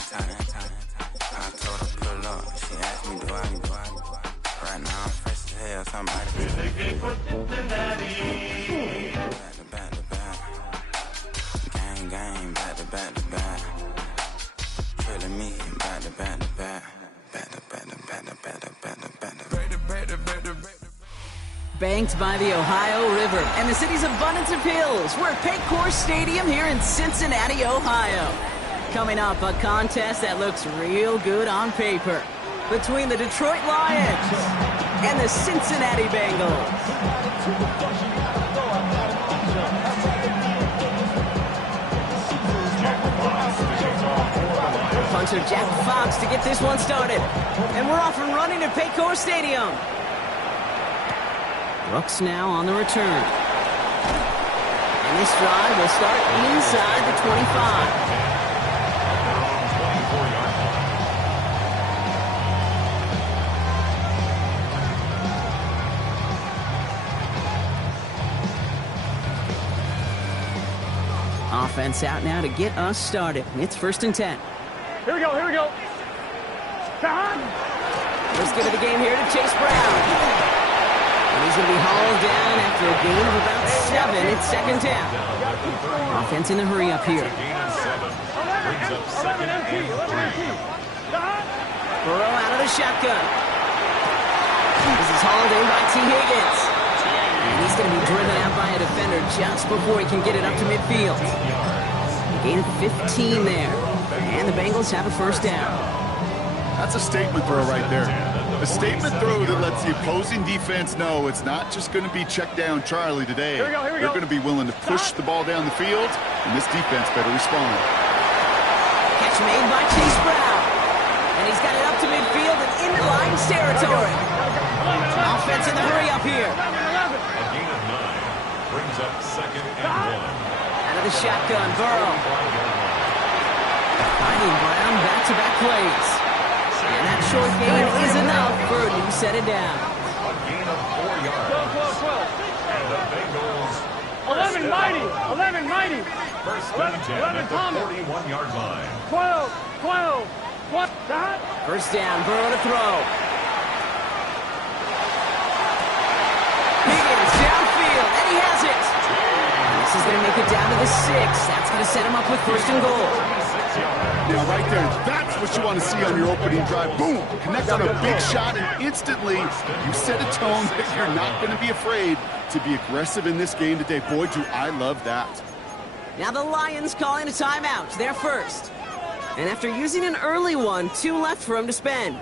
I told her pull up. She asked me, do I? Right now I'm fresh as hell. Somebody. Back to back. Gang, back to back. Killing me, back to back. Banked by the Ohio River and the city's abundance of hills. We're at Paycor Stadium here in Cincinnati, Ohio. Coming up, a contest that looks real good on paper between the Detroit Lions and the Cincinnati Bengals. Punter Jack Fox to get this one started. And we're off and running at Paycor Stadium. Brooks now on the return. And this drive will start inside the 25. Offense out now to get us started. It's 1st and 10. Here we go. First give of the game here to Chase Brown. And he's going to be hauled down after a gain of about 7. It's 2nd down. Offense in the hurry up here. Burrow out of the shotgun. This is hauled in by T. Higgins. And he's going to be driven out by a defender just before he can get it up to midfield. A gain of 15 there. And the Bengals have a 1st down. That's a statement throw right there. A statement throw that lets the opposing defense know it's not just going to be check down Charlie today. Here we go. They're going to be willing to push the ball down the field, and this defense better respond. Catch made by Chase Brown. And he's got it up to midfield and into Lions territory. Offense in the hurry up here. A gain of 9 brings up 2nd and 1. Out of the shotgun, Burrow. Finding Brown back-to-back plays. And that short gain is enough for a new set of downs. A gain of 4 yards. 12. And the Bengals 11 mighty. 1st and 10 at the 41-yard line. 12. What? That? 1st down, Burrow to throw. Higgins downfield, and he has it. This is going to make it down to the 6. That's going to set him up with 1st and goal. Now, right there, that's what you want to see on your opening drive. Boom! Connect on a big shot, and instantly you set a tone that you're not going to be afraid to be aggressive in this game today. Boy, do I love that. Now the Lions calling a timeout. They're first. And after using an early one, 2 left for him to spend.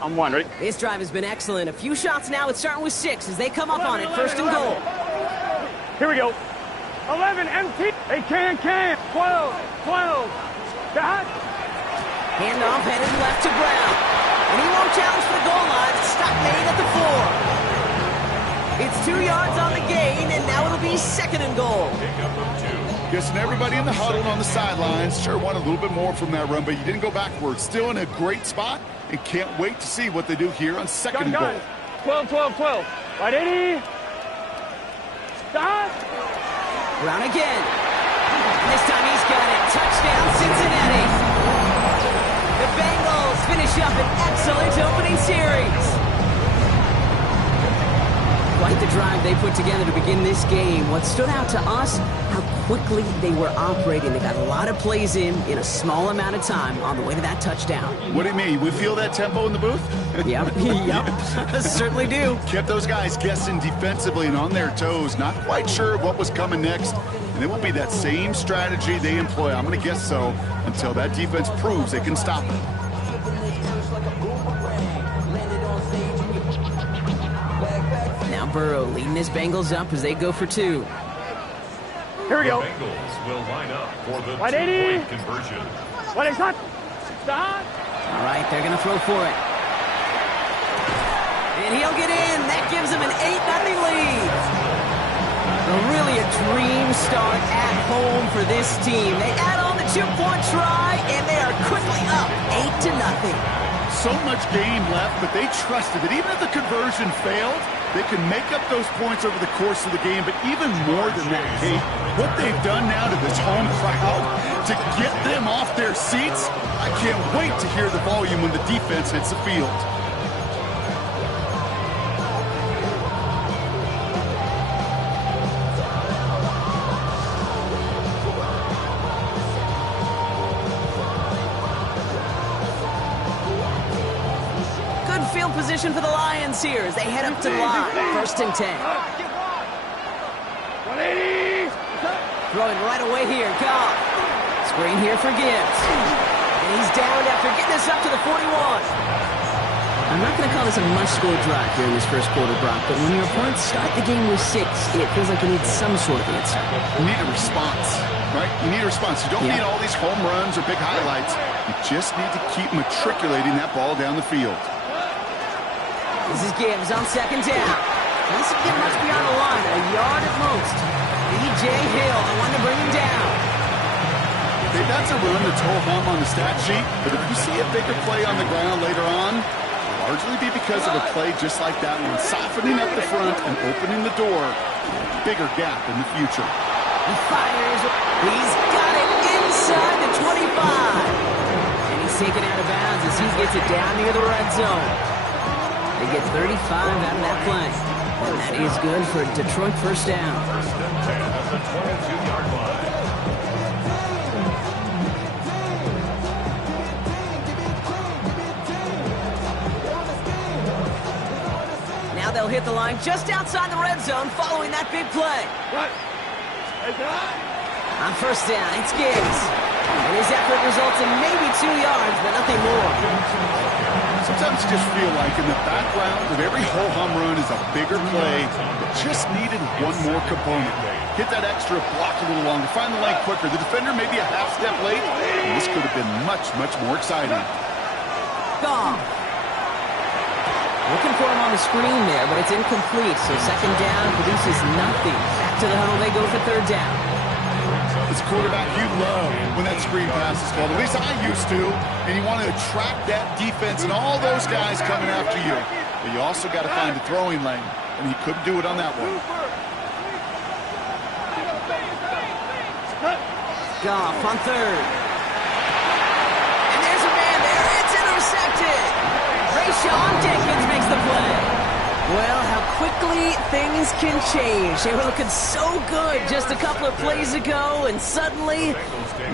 I'm 1, ready? This drive has been excellent. A few shots now. It's starting with 6 as they come up on it. 1st and goal. Here we go. 11 empty. They can. 12. That? Handoff headed left to Brown. And he won't challenge for the goal line. Stop made at the 4. It's 2 yards on the gain, and now it'll be 2nd and goal. Guessing everybody in the huddle on the sidelines sure wanted a little bit more from that run, but you didn't go backwards. Still in a great spot, and can't wait to see what they do here on 2nd and goal. 12. Right, 80. Stop. Brown again. And this time he's got it. Touchdown, Cincinnati. The Bengals finish up an excellent opening series. Quite the drive they put together to begin this game. What stood out to us, how quickly they were operating. They got a lot of plays in a small amount of time on the way to that touchdown. What do you mean? We feel that tempo in the booth? Yep, certainly do. Kept those guys guessing defensively and on their toes, not quite sure what was coming next. And it will be that same strategy they employ, I'm going to guess so, until that defense proves they can stop it. Now Burrow leading his Bengals up as they go for 2. Here we go. The Bengals will line up for the 180. two-point conversion. What is that? Stop. All right, they're going to throw for it. And he'll get in. That gives him an 8-0 lead. Really a dream start at home for this team. They add on the 2-point try, and they are quickly up 8-0. So much game left, but they trusted that even if the conversion failed, They can make up those points over the course of the game, but even more than that, Kate, what they've done now to this home crowd to get them off their seats, I can't wait to hear the volume when the defense hits the field. Field position for the Lions here as they head up to the line. 1st and 10. Throwing right away here. Goff. Screen here for Gibbs. And he's down after getting this up to the 41. I'm not going to call this a must-score drive here in this first quarter, Brock, but when your opponents start the game with 6, it feels like you need some sort of answer. You need a response, right? You need a response. You don't need all these home runs or big highlights. You just need to keep matriculating that ball down the field. This is Gibbs on 2nd down. Doesn't get much beyond the line, a yard at most. B.J. Hill, the one to bring him down. Okay, that's a run that's ho-hum on the stat sheet, but if you see a bigger play on the ground later on, it'll largely be because of a play just like that one, softening up the front and opening the door for a bigger gap in the future. He fires. He's got it inside the 25. And he's taken out of bounds as he gets it down near the red zone. They get 35 out of that play. And that is good for Detroit 1st down. 1st and 10 at the 22-yard line. Now they'll hit the line just outside the red zone following that big play. On 1st down, it's Gibbs. And his effort results in maybe 2 yards, but nothing more. Sometimes you just feel like in the background of every ho-hum run is a bigger play that just needed one more component. Hit that extra, block a little longer, find the lane quicker. The defender maybe a half step late, and this could have been much, much more exciting. Goff. Looking for him on the screen there, but it's incomplete. So 2nd down produces nothing. Back to the huddle they go for 3rd down. As a quarterback, you love when that screen pass is called. At least I used to. And you want to attract that defense and all those guys coming after you. But you also got to find the throwing lane. And he couldn't do it on that one. Goff on 3rd. And there's a man there. It's intercepted. Rayshawn Jenkins makes the play. Well, how quickly things can change. They were looking so good just a couple of plays ago, and suddenly,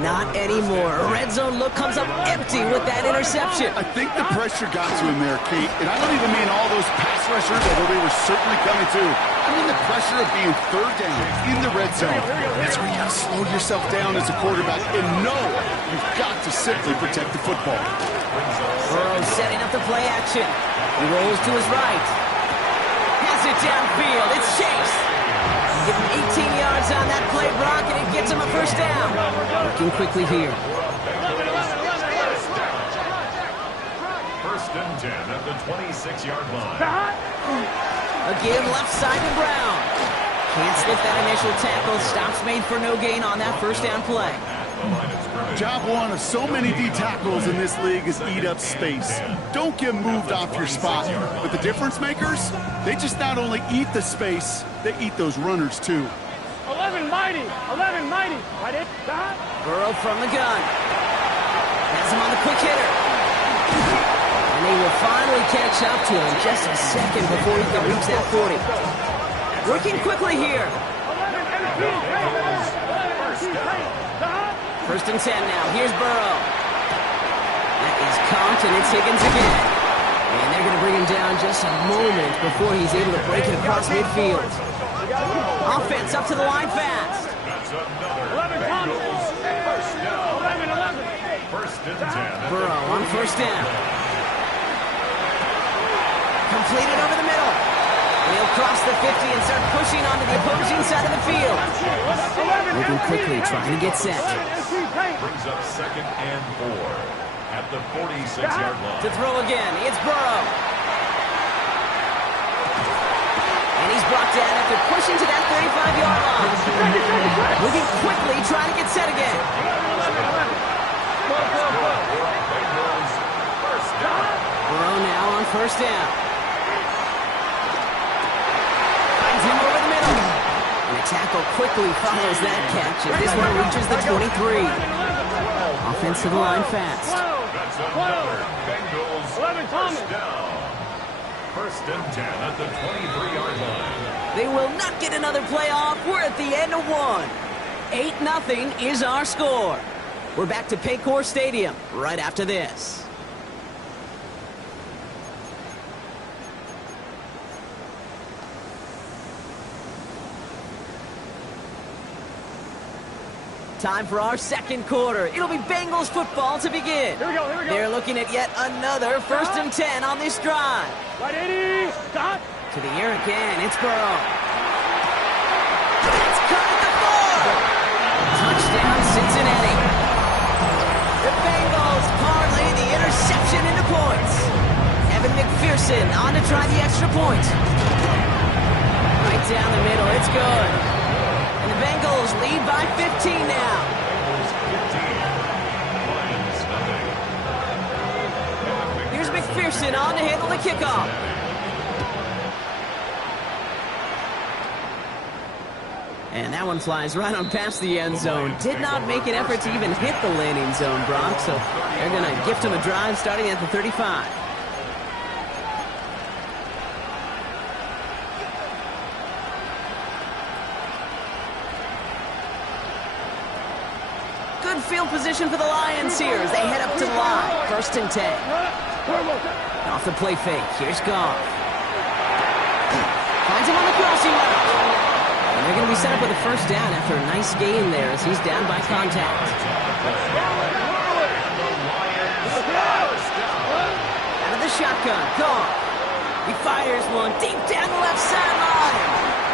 not anymore. A red zone look comes up empty with that interception. I think the pressure got to him there, Kate. And I don't even mean all those pass rushers, although they were certainly coming too. I mean the pressure of being 3rd down in the red zone. That's where you got to slow yourself down as a quarterback and know you've got to simply protect the football. Burrow setting up the play action. He rolls to his right. Has it downfield. It's Chase. Give him 18 yards on that play, Brock, and it gets him a 1st down. Working quickly here. 1st and 10 at the 26-yard line. Again, left side to Brown. Can't slip that initial tackle. Stops made for no gain on that 1st down play. Job one of so many D tackles in this league is eat up space. Don't get moved off your spot. But the difference makers, they just not only eat the space, they eat those runners too. 11 mighty. 11 mighty. Burrow from the gun. Has him on the quick hitter. And they will finally catch up to him just a second before he can reach that 40. Working quickly here. 1st and 10 now. Here's Burrow. That is Compt, and it's Higgins again. And they're going to bring him down just a moment before he's able to break it across midfield. Offense up to the line fast. That's another Bengals 1st down. 1st and 10. Burrow on 1st down. Completed over the middle. He'll cross the 50 and start pushing onto the opposing side of the field. Moving quickly, trying to get set. Brings up 2nd and 4 at the 46-yard line. To throw again, it's Burrow. And he's brought down after pushing to that 35-yard line. Moving quickly, trying to get set again. Burrow now on 1st down. tackle quickly follows that catch, and this one reaches the 23. Offense to the line fast. That's another Bengals 11, first down. First and 10 at the 23-yard line. They will not get another playoff. We're at the end of one. 8-0 is our score. We're back to Paycor Stadium right after this. Time for our second quarter. It'll be Bengals football to begin. Here we go, here we go. They're looking at yet another 1st and 10 on this drive. Right 80, stop. To the air again, it's Burrow. It's caught at the 4. Touchdown, Cincinnati. The Bengals parlay the interception into points. Evan McPherson on to try the extra point. Right down the middle, it's good. And the Bengals lead by 15 now. Here's McPherson on to handle the kickoff. And that one flies right on past the end zone. Did not make an effort to even hit the landing zone, Brock. So they're going to gift him a drive starting at the 35. Good field position for the Lions here as they head up to the line. 1st and 10. Off the play fake. Here's Goff. Finds him on the crossing route. And they're going to be set up with a first down after a nice gain there as he's down by contact. Out of the shotgun. Goff. He fires one deep down the left sideline.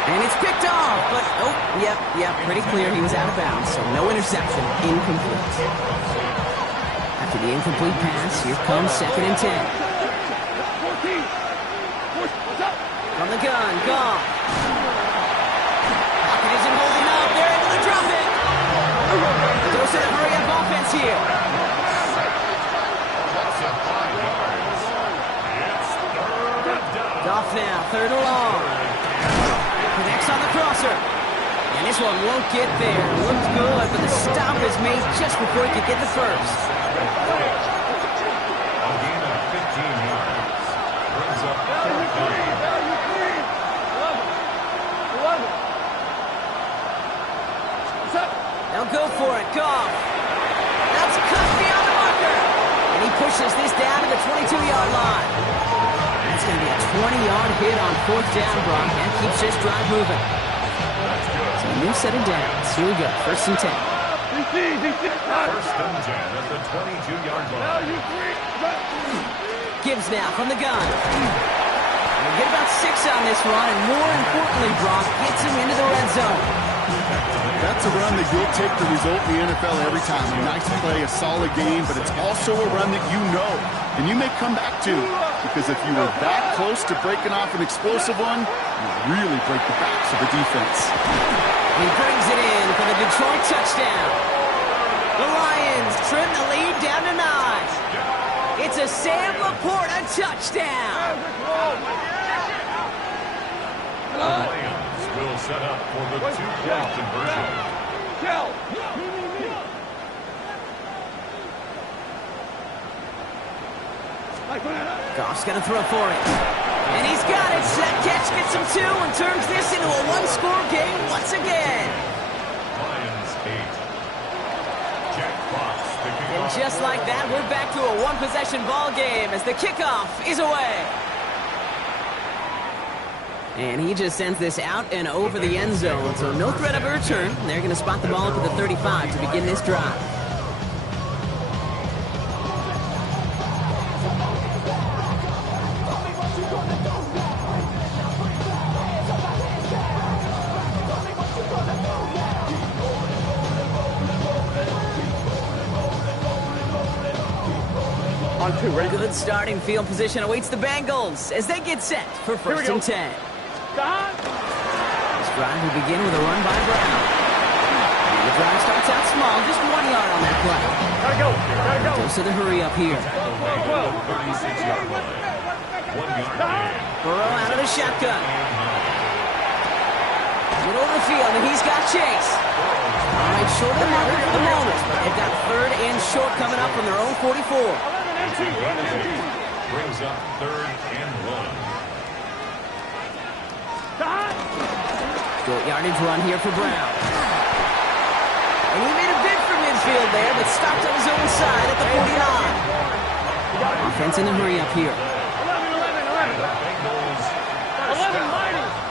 And it's picked off, but, oh, yep, pretty clear he was out of bounds, so no interception, incomplete. After the incomplete pass, here comes 2nd and 10. From the gun, Goff. Pocket isn't holding up, they're able to drop it. Goes to the hurry-up offense here. Goff now, 3rd and long. Connects on the crosser. And this one won't get there. Looks good, but the stop is made just before he could get the first. A gain of 15 yards. Brings up 3rd. They'll go for it. Goff. That's cut beyond the marker. And he pushes this down to the 22-yard line. It's going to be a 20-yard hit on 4th down, Brock. That keeps this drive moving. So a new set of downs. Here we go. 1st and 10. 1st and 10 at the 22-yard line. Gibbs now from the gun. We'll get about 6 on this run, and more importantly, Brock gets him into the red zone. That's a run that you'll take the result in the NFL every time. A nice play, a solid game, but it's also a run that you know and you may come back to, because if you were that close to breaking off an explosive one, you really break the backs of the defense. He brings it in for the Detroit touchdown. The Lions trim the lead down to 9. It's a Sam Laporta touchdown. The Lions will set up for the 2-point conversion. Goff's going to throw for it. And he's got it. That catch gets him 2 and turns this into a 1-score game once again. Lions 8. Jack Fox picking And off. just like that, we're back to a 1-possession ball game as the kickoff is away. And he just sends this out and over the end zone, so no threat of a return. They're going to spot the ball up at the 35 to begin this drive. On 2, ready? Good starting field position awaits the Bengals as they get set for 1st and 10. Stop. This drive will begin with a run by Brown. The drive starts out small, just 1 yard on that play. Gotta go. Gotta go. Goes to the hurry up here. 36-yard line. 1 yard gain. Burrow out of the shotgun. Middle of the field, and he's got Chase. All right, short of the marker for the moment, but they've got third and short coming up from their own 44. Brings up third and 1. Short yardage run here for Brown. And he made a bid for midfield there, but stopped on his own side at the 49. Offense in the hurry up here.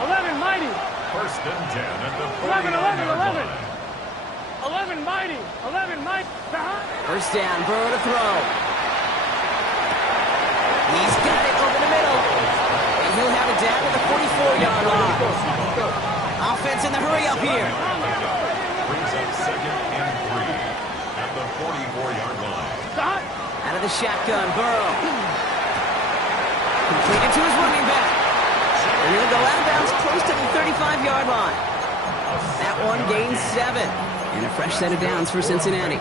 11 mighty. First and 10 at the 11 mighty. First down, Burrow to throw. He's got it over the middle. And he'll have it down to the 44-yard line. Offense in the hurry up here. brings up second and 3 at the 44-yard line. Out of the shotgun, Burrow. Completed to his running back. And he'll go out of bounds close to the 35-yard line. That one gains 7. And a fresh set of downs for Cincinnati.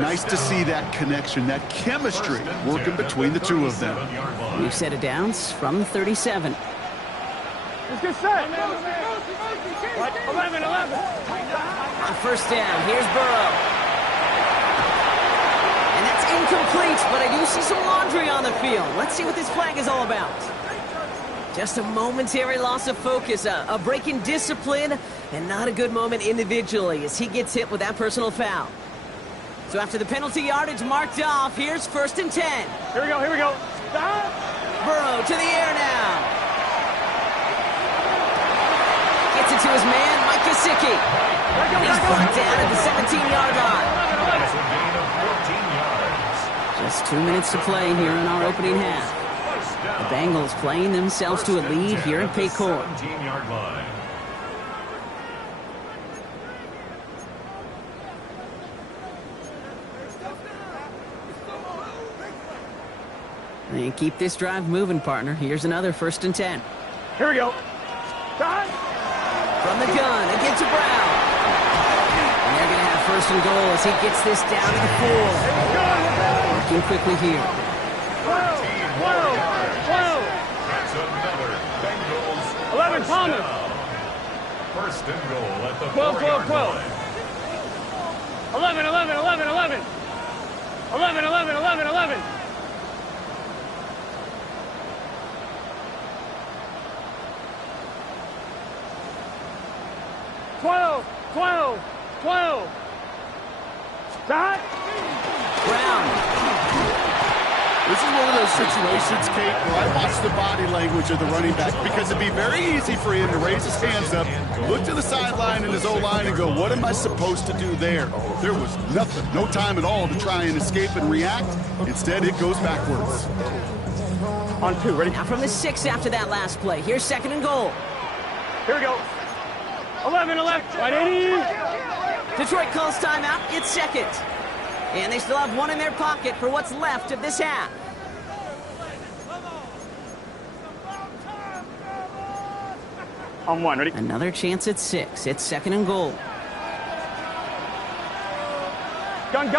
Nice to see that connection, that chemistry working between the two of them. New set of downs from 37. Let's get set. 11. On first down, here's Burrow. And that's incomplete, but I do see some laundry on the field. Let's see what this flag is all about. Just a momentary loss of focus, a break in discipline, and not a good moment individually as he gets hit with that personal foul. So after the penalty yardage marked off, here's first and 10. Here we go. Burrow to the air now. Gets it to his man, Mike Gesicki. And he's brought down at the 17-yard line. That's a gain of 14 yards. Just 2 minutes to play here in our opening half. The Bengals playing themselves to a lead here at Paycor. 17-yard line. And keep this drive moving, partner. Here's another first and 10. Here we go. From the gun, again to Brown. And they're going to have first and goal as he gets this down to the 4. Working quickly here. 12. That's another Bengals 11, first Thomas. down. First and goal at the 12. 4-yard line. 11. 12. Dot. Brown. This is one of those situations, Kate, where I watch the body language of the running back because it'd be very easy for him to raise his hands up, look to the sideline in his O-line and go, what am I supposed to do there? There was nothing, no time at all to try and escape and react. Instead, it goes backwards. On 2, ready? Now from the 6 after that last play. Here's second and goal. Here we go. 11. Right, 80. Detroit calls timeout. It's second. And they still have one in their pocket for what's left of this half. On 1, ready? Another chance at 6. It's second and goal. Gun.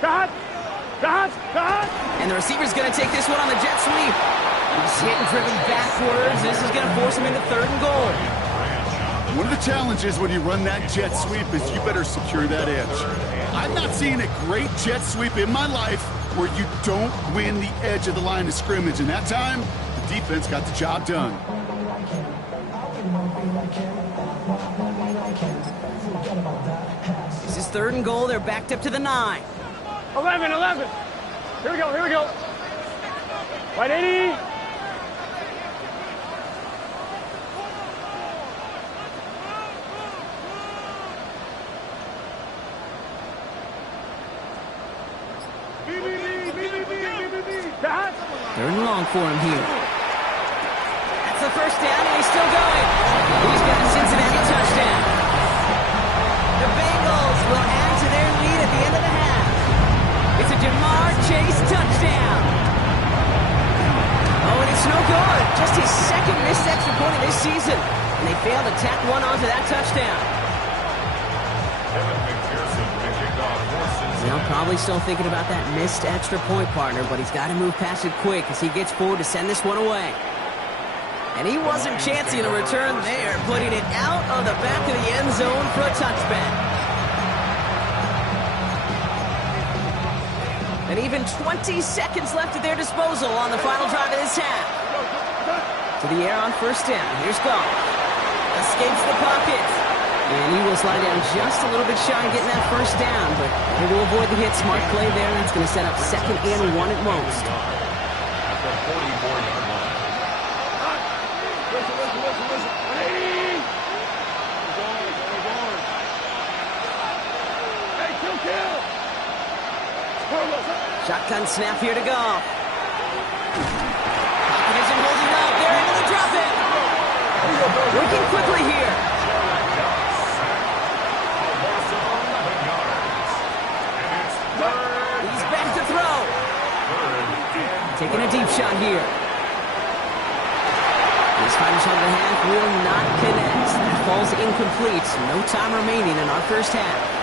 Dot. And the receiver's going to take this one on the jet sweep. He's hit and driven backwards. This is going to force him into third and goal. One of the challenges when you run that jet sweep is you better secure that edge. I've not seen a great jet sweep in my life where you don't win the edge of the line of scrimmage. And that time, the defense got the job done. This is third and goal. They're backed up to the 9. 11. Here we go. Right, 80. Dot. Third and long for him here. That's the first down, and he's still going. He's got a Cincinnati touchdown. The Bengals will add to their lead at the end of the half. It's a Jamar Chase touchdown. Oh, and it's no good. Just his second missed extra point of this season. And they failed to tack one onto that touchdown. Kevin McPherson to kick off for Cincinnati. Now probably still thinking about that missed extra point, partner, but he's got to move past it quick as he gets forward to send this one away. And he wasn't chancing a return there, putting it out of the back of the end zone for a touchback. And even 20 seconds left at their disposal on the final drive of this half. To the air on first down. Here's Goff. Escapes the pocket. And he will slide down just a little bit shy of getting that first down. But able to avoid the hit. Smart play there. That's going to set up 2nd and 1 at most. At the 44-yard line. Shotgun snap here to Goff. Pocket isn't holding up. They're able to drop it. Working quickly here. He's back to throw. Taking a deep shot here. His final shot of the half will not connect. That falls incomplete. No time remaining in our first half.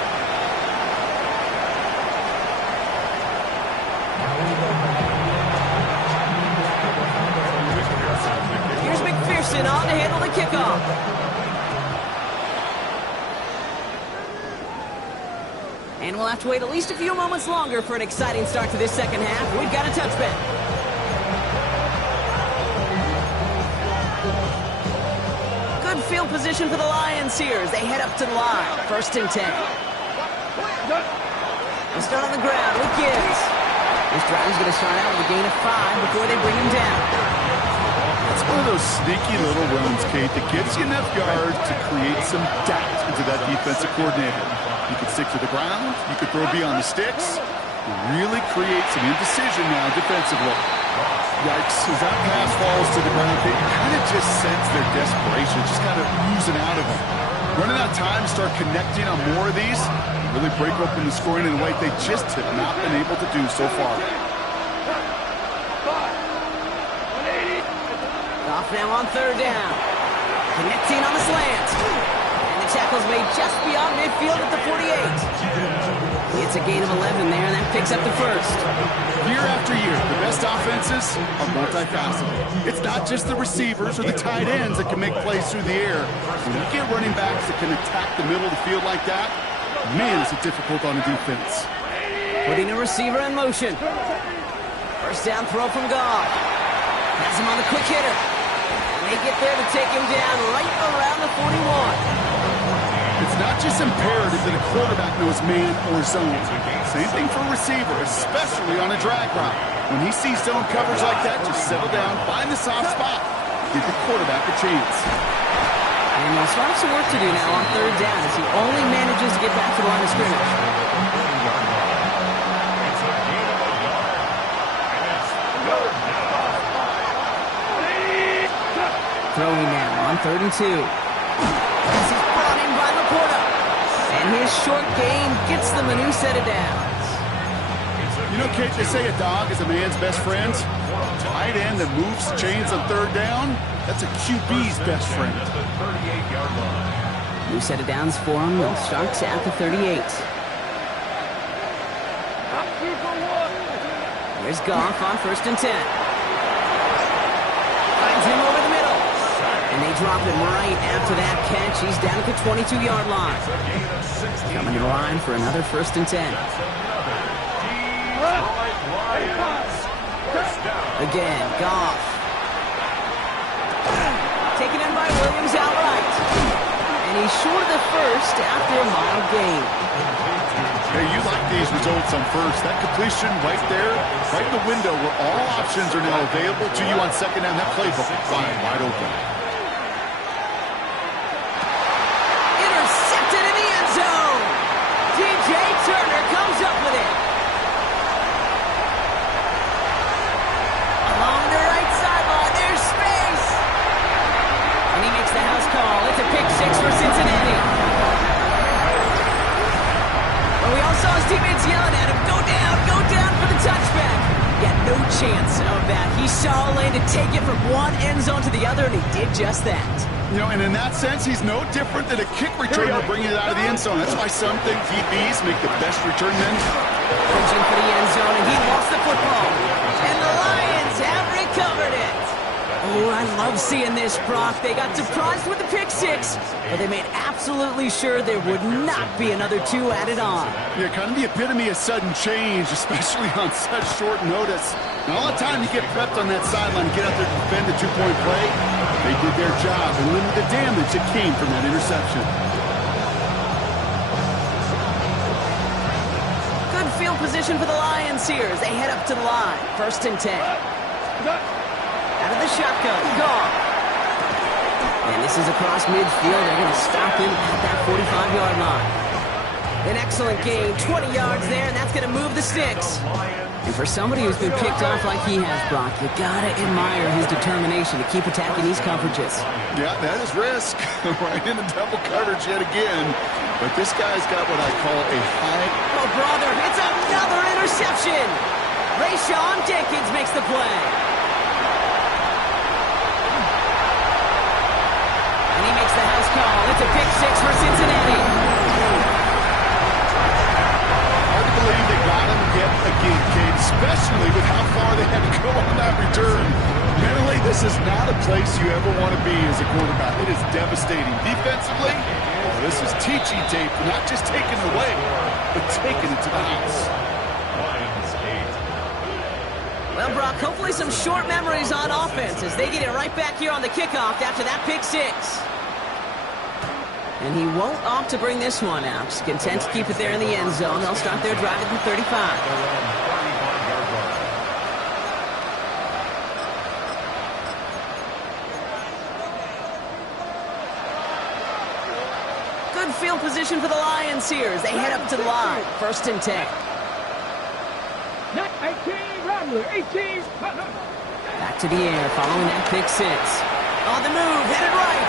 Here's McPherson on to handle the kickoff. And we'll have to wait at least a few moments longer for an exciting start to this second half. We've got a touchback. Good field position for the Lions here as they head up to the line. 1st and 10. They'll start on the ground with Gibbs. This drive is going to start out with a gain of 5 before they bring him down. It's one of those sneaky little runs, Kate, that gets you enough yards to create some doubt into that defensive coordinator. You could stick to the ground. You could throw beyond the sticks. Really create some indecision now defensively. Yikes, as that pass falls to the ground, you kind of just sense their desperation, just kind of oozing out of them. Running out of time to start connecting on more of these, really break open the scoring in a way they just have not been able to do so far. Goff now on 3rd down. Connecting on the slant. And the tackle's made just beyond midfield at the 48. It's a gain of 11 there, and that picks up the first. Year after year, the best offenses are multifaceted. It's not just the receivers or the tight ends that can make plays through the air. When you get running backs that can attack the middle of the field like that, man, is it difficult on a defense. Putting a receiver in motion. First down throw from Goff. Has him on the quick hitter. And they get there to take him down right around the 41. It's not just imperative that a quarterback knows man or zone. Same thing for a receiver, especially on a drag route. When he sees zone coverage like that, just settle down, find the soft spot, give the quarterback a chance. And he'll still have some work to do now on 3rd down as he only manages to get back to the line of scrimmage. Throwing now on 3rd and 2. As he's brought in by Laporta. And his short gain gets them a new set of downs. You know, Kate, they say a dog is a man's best friend. Tight end that moves chains on 3rd down, that's a QB's best friend. New set of downs for him. They'll start at the 38. Here's Goff on 1st and 10. Finds him over the middle. And they drop him right after that catch. He's down at the 22-yard line. Coming to the line for another 1st and 10. Again, Goff. Taken in by Williams outright. And he's short of the first after a mild gain. Hey, you like these results on first. That completion right there, right in the window where all options are now available to you on 2nd down. That playbook is wide open. Intercepted in the end zone. DJ Turner comes up with it. Along the right sideline, there's space. And he makes the house call. It's a pick 6 for Cincinnati. But we all saw his teammates yelling at him, go down for the touchback. Yeah, no chance of that. He saw a lane to take it from one end zone to the other, and he did just that. You know, and in that sense, he's no different than a kick returner bringing it out of the end zone. That's why some think DBs make the best return men. Pushing for the end zone, and he lost the football. And the Lions have recovered it. Oh, I love seeing this, Brock. They got surprised with the pick six, but they made absolutely sure there would not be another two added on. Yeah, kind of the epitome of sudden change, especially on such short notice. And all the time to get prepped on that sideline and get out there to defend the two-point play, they did their job and limited the damage that came from that interception. Good field position for the Lions here as they head up to the line. 1st and 10. Out of the shotgun, gone. And this is across midfield. They're going to stop him at that 45-yard line. An excellent gain, 20 yards there, and that's going to move the sticks. And for somebody who's been picked off like he has, Brock, you got to admire his determination to keep attacking these coverages. Yeah, that is risk. Right into double coverage yet again. But this guy's got what I call a high... Oh, brother, it's another interception. Rayshawn Jenkins makes the play. And he makes the house call. It's a pick six for Cincinnati. Hard to believe they got him yet again, Kate, especially with how far they had to go on that return. Mentally, this is not a place you ever want to be as a quarterback. It is devastating. Defensively, well, this is teaching tape, not just taking it away, but taking it to the house. Well, Brock, hopefully some short memories on offense as they get it right back here on the kickoff after that pick six. And he won't opt to bring this one out. Just content to keep it there in the end zone. They'll start their drive at the 35. Good field position for the Lions here as they head up to the line. 1st and 10. 18. Back to the air following that pick six. On the move, headed right.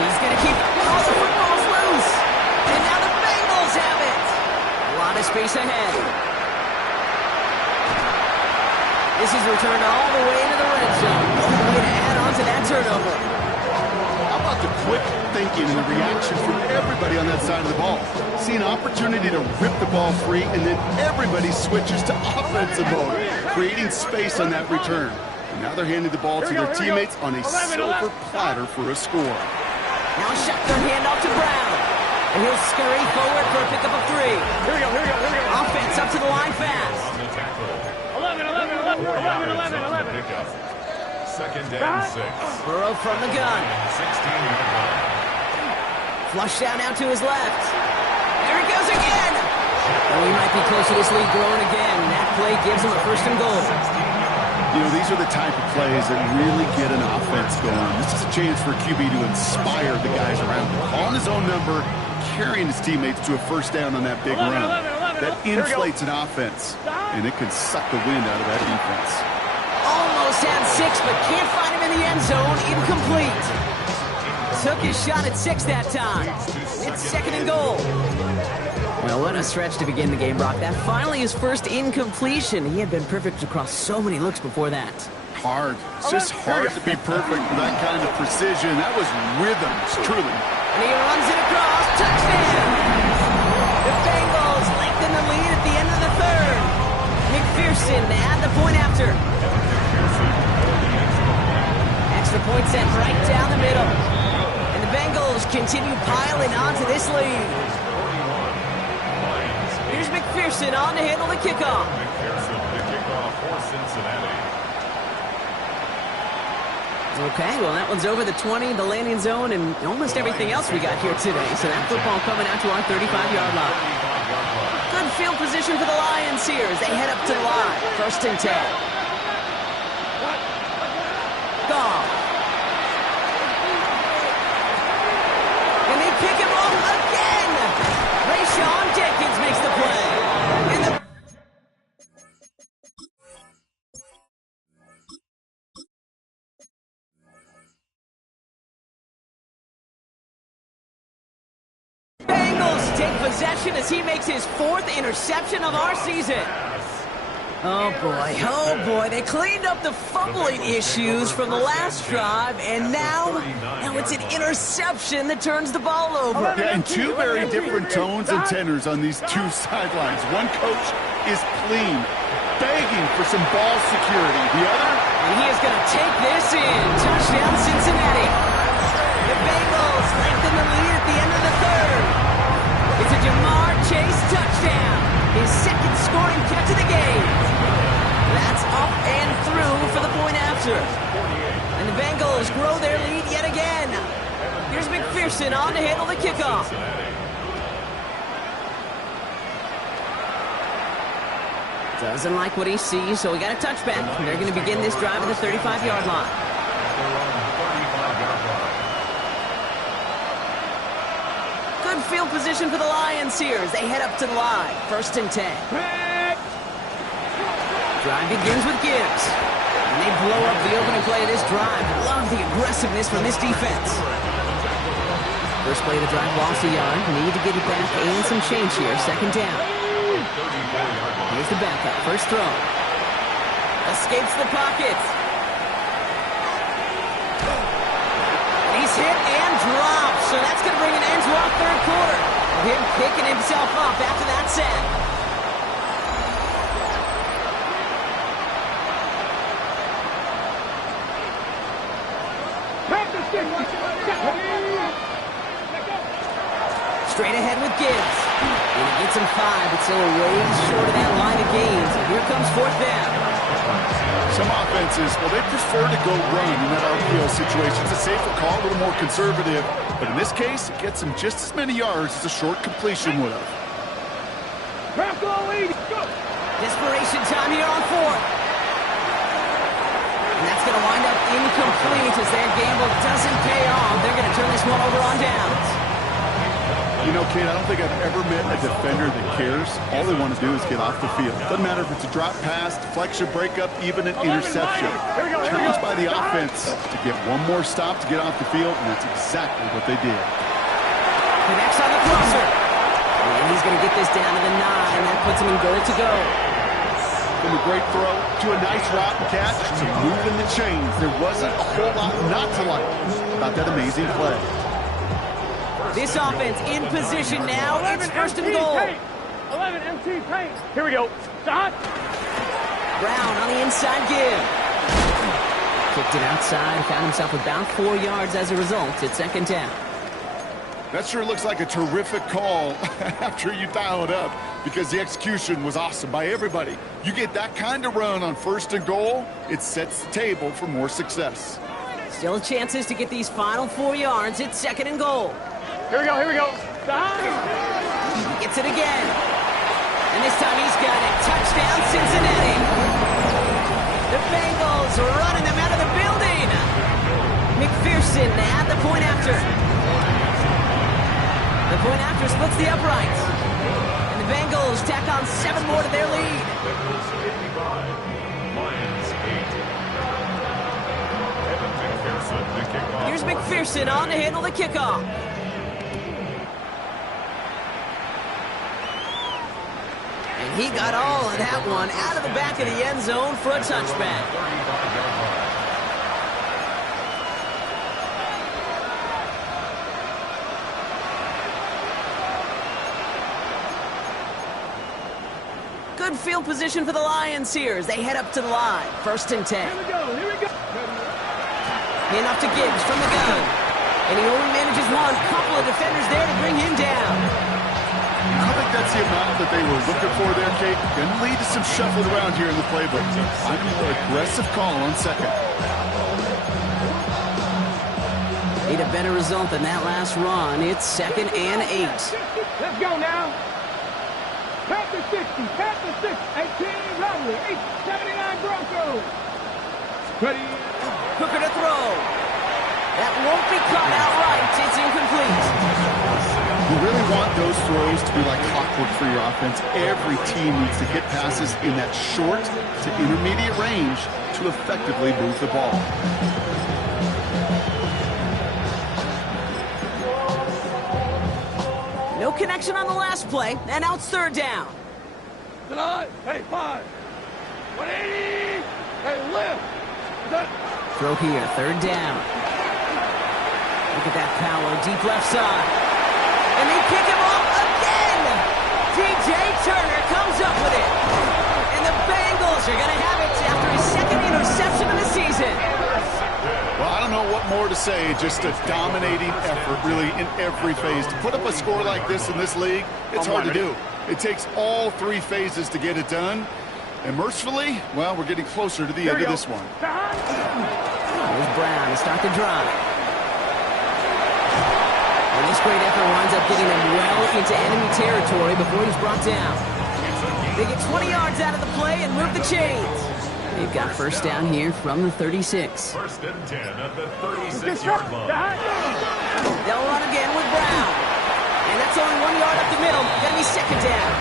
He's going to keep all the footballs loose. And now the Bengals have it. A lot of space ahead. This is returned all the way into the red zone. Way to add on to that turnover. How about the quick thinking and the reaction from everybody on that side of the ball? See an opportunity to rip the ball free, and then everybody switches to offensive mode, creating space on that return. And now they're handing the ball to their teammates on a silver platter for a score. Now a shotgun handoff to Brown. And he'll scurry forward for a pickup of 3. Here we go. Offense up to the line fast. 11. 2nd and 6. Burrow from the gun. 16-yard line. Flush down now to his left. There he goes again. Oh, he might be close to this lead growing again. That play gives him a 1st and goal. You know, these are the type of plays that really get an offense going. This is a chance for QB to inspire the guys around him. Calling his own number, carrying his teammates to a 1st down on that big run. That inflates an offense, and it can suck the wind out of that defense. Almost had 6, but can't find him in the end zone. Incomplete. Took his shot at 6 that time. It's 2nd and goal. Well, what a stretch to begin the game, Brock. That finally his first incompletion. He had been perfect across so many looks before that. Hard. It's just hard to be perfect with that kind of precision. That was rhythm, truly. And he runs it across. Touchdown! The Bengals lengthen the lead at the end of the 3rd. McPherson to add the point after. Extra point sent right down the middle. And the Bengals continue piling onto this lead. Here's McPherson on to handle the kickoff. McPherson, the kickoff for Cincinnati. Okay, well, that one's over the 20, the landing zone, and almost everything else we got here today. So that football coming out to our 35-yard line. Good field position for the Lions here as they head up to the line. 1st and 10. Gone. And they pick him off again. Rayshawn Jenkins makes the play. And the Bengals take possession as he makes his 4th interception of our season. Oh boy, they cleaned up the fumbling issues from the last drive, and now it's an interception that turns the ball over. Yeah, and two very different tones and tenors on these two sidelines. One coach is clean, begging for some ball security. The other, And he is going to take this in. Touchdown, Cincinnati. The Bengals lengthen the lead at the end of the third. It's a Jamar Chase touchdown. His second scoring catch of the game. That's up and through for the point after. And the Bengals grow their lead yet again. Here's McPherson on to handle the kickoff. Doesn't like what he sees, so we got a touchback. They're going to begin this drive at the 35-yard line. Good field position for the Lions here as they head up to the line. 1st and 10. Drive begins with Gibbs. And they blow up the opening play of this drive. Love the aggressiveness from this defense. First play of the drive, lost a yard. Need to get it back and some change here. 2nd down. Here's the backup. First throw. Escapes the pocket. He's hit and dropped. So that's going to bring an end to our third quarter. Him picking himself up after that sack. Straight ahead with Gibbs. And he gets him 5, but still a ways short of that line of gains. Here comes 4th down. Some offenses, well, they prefer to go run in that RPO situation. It's a safer call, a little more conservative. But in this case, it gets him just as many yards as a short completion would have. Desperation time here on 4th. And that's going to wind up incomplete as their gamble doesn't pay off. They're going to turn this one over on downs. You know, Kate, I don't think I've ever met a defender that cares. All they want to do is get off the field. Doesn't matter if it's a drop pass, deflection, breakup, even an interception. Challenged by the offense to get one more stop to get off the field, and that's exactly what they did. Connects on the crosser. And he's going to get this down to the 9. That puts him in goal to go. From a great throw to a nice route and catch to moving the chains. There wasn't a whole lot not to like about that amazing play. This offense in position now. It's 1st and goal. 11 MT paint. Here we go. Stop. Brown on the inside give. Kicked it outside. Found himself about 4 yards as a result. It's 2nd down. That sure looks like a terrific call after you dial it up because the execution was awesome by everybody. You get that kind of run on 1st and goal, it sets the table for more success. Still chances to get these final 4 yards. It's 2nd and goal. Here we go, here we go. Stop. Gets it again. And this time he's got it. Touchdown, Cincinnati. The Bengals running them out of the building. McPherson at the point after. The point after splits the uprights. And the Bengals tack on 7 more to their lead. Bengals 55, Lions 8. Evan McPherson, the kickoff. Here's McPherson on to handle the kickoff. And he got all of that one out of the back of the end zone for a touchback. Good field position for the Lions here as they head up to the line. 1st and 10. Here we go, here we go. Hand off to Gibbs from the gun. And he only manages one. Couple of defenders there to bring him down. I don't think that's the amount that they were looking for there, Kate. Going to lead to some shuffle around here in the playbook. I'm a more aggressive call on 2nd. Need a better result than that last run. It's 2nd and 8. Let's go now. Pat the 60, pat the 6, 18, Robbery, 879 Broncos. Ready. Hooker to throw. That won't be caught outright. It's incomplete. You really want those throws to be like clockwork for your offense. Every team needs to hit passes in that short to intermediate range to effectively move the ball. No connection on the last play, and now it's 3rd down. Tonight, hey, 5. 180. Hey, lift. Throw here, 3rd down. Look at that power, deep left side. And they kick him off again. DJ Turner comes up with it. And the Bengals are going to have it after his 2nd interception of the season. lot more to say. Just a dominating effort, really, in every phase. To put up a score like this in this league, it's hard to do. It takes all 3 phases to get it done. And mercifully, well, we're getting closer to the end of this one. Here's Brown to start the drive. And this great effort winds up getting them well into enemy territory before he's brought down. They get 20 yards out of the play and move the chains. They've got first down here from the 36. First and 10 at the 36-yard line. They'll run again with Brown. And that's only 1 yard up the middle. Gonna be second down.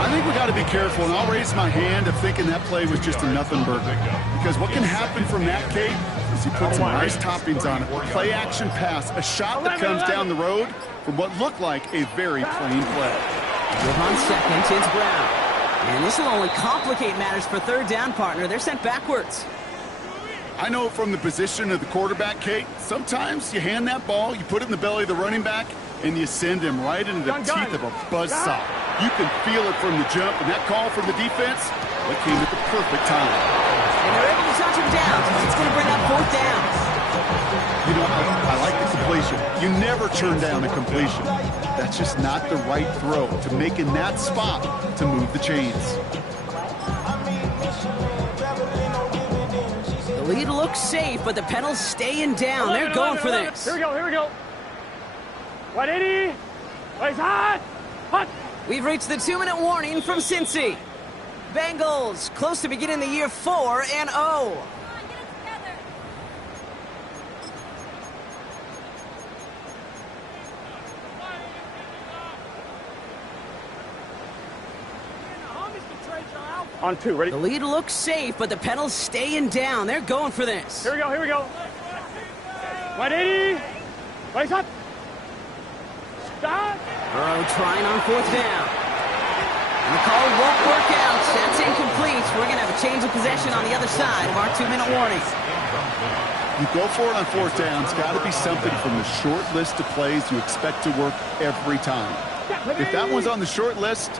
I think we got to be careful, and I'll raise my hand of thinking that play was just a nothing burger. Because what can happen from that, Kate, is he put some nice toppings on it. Play action pass, a shot that comes down the road from what looked like a very plain play. With on second, it's Brown. And this will only complicate matters for third down, partner. They're sent backwards. I know from the position of the quarterback, Kate, sometimes you hand that ball, you put it in the belly of the running back, and you send him right into the teeth of a buzzsaw. You can feel it from the jump, and that call from the defense, it came at the perfect time. And they're able to touch him down. It's going to bring up fourth down. You know, I like the completion. You never turn down a completion. That's just not the right throw to make in that spot to move the chains. The lead looks safe, but the Penals staying down. They're going for this. Here we go. 180. Place hot. Hot. We've reached the 2-minute warning from Cincy. Bengals close to beginning the year 4-0. On 2, ready? The lead looks safe, but the Penals staying down. They're going for this. Here we go. 180. Place hot. Stop. Burrow trying on fourth down. And the call won't work out. That's incomplete. We're going to have a change of possession on the other side of our 2-minute warning. You go for it on fourth down. It's got to be something from the short list of plays you expect to work every time. If that one's on the short list,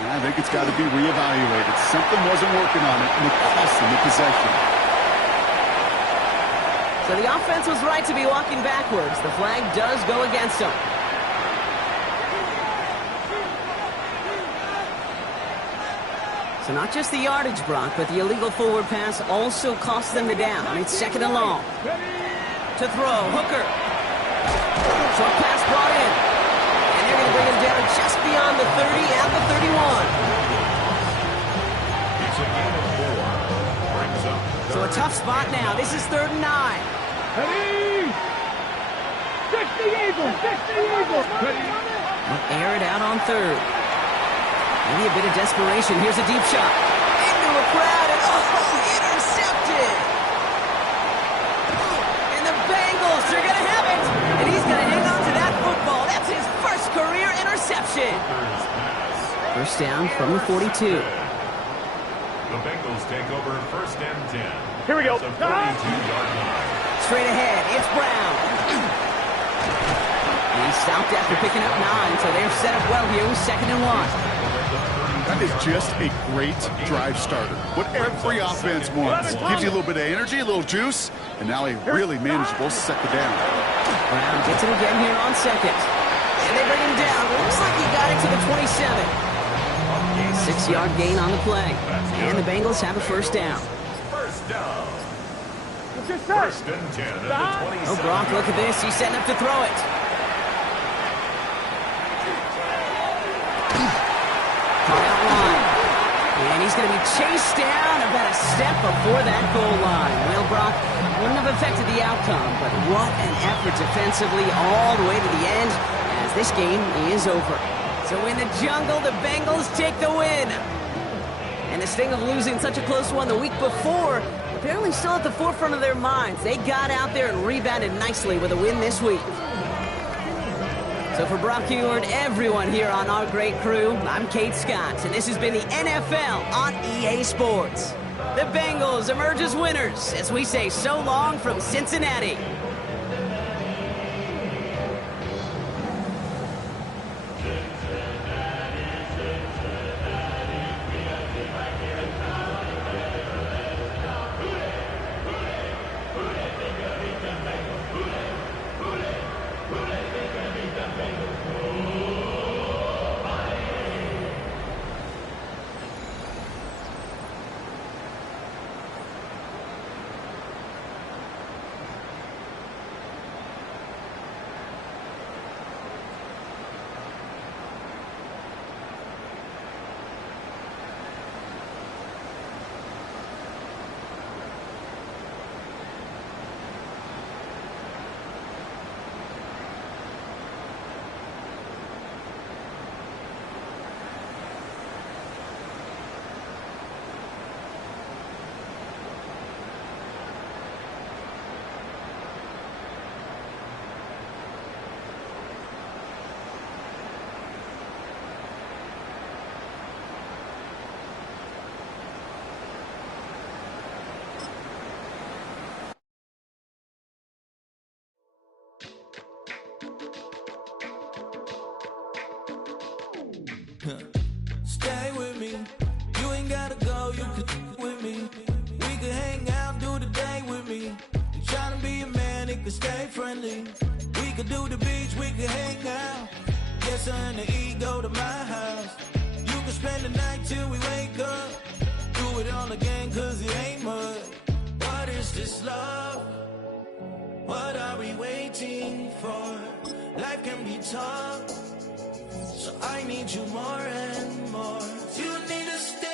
I think it's got to be reevaluated. Something wasn't working on it, and it cost them the possession. So the offense was right to be walking backwards. The flag does go against them. So not just the yardage, Brock, but the illegal forward pass also cost them the down. It's second and long. To throw, Hooker. Short pass brought in. And they're going to bring him down just beyond the 30 at the 31. So a tough spot now. This is 3rd and 9. Ready. 60 Eagles. They'll air it out on 3rd. Maybe a bit of desperation. Here's a deep shot. Into a crowd, and intercepted! And the Bengals are going to have it! And he's going to hang on to that football. That's his first career interception. First down from the 42. The Bengals take over 1st and 10. Here we go. The 42-yard line. Straight ahead, it's Brown. And he stopped after picking up 9, so they're set up well here with 2nd and 1. That is just a great drive starter. What every offense wants. Gives you a little bit of energy, a little juice, and now a really manageable second down. Brown gets it again here on 2nd. And they bring him down. Looks like he got it to the 27. 6-yard gain on the play. And the Bengals have a first down. First down. Just start. 1st and 10 at the 27. Oh, Brock, look at this. He's setting up to throw it. Caught out wide. And he's going to be chased down about a step before that goal line. Well, Brock, wouldn't have affected the outcome, but what an effort defensively all the way to the end as this game is over. So in the jungle, the Bengals take the win. And the sting of losing such a close one the week before, apparently still at the forefront of their minds. They got out there and rebounded nicely with a win this week. So for Brock Huard, everyone here on our great crew, I'm Kate Scott, and this has been the NFL on EA Sports. The Bengals emerge as winners as we say so long from Cincinnati. Stay with me. You ain't gotta go, you can with me. We could hang out, do the day with me. I'm trying to be a man, it could stay friendly. We could do the beach, we could hang out. Yes, her and the E go to my house. You can spend the night till we wake up. Do it all again, cause it ain't much. What is this love? What are we waiting for? Life can be tough, so I need you more and more. You need to stay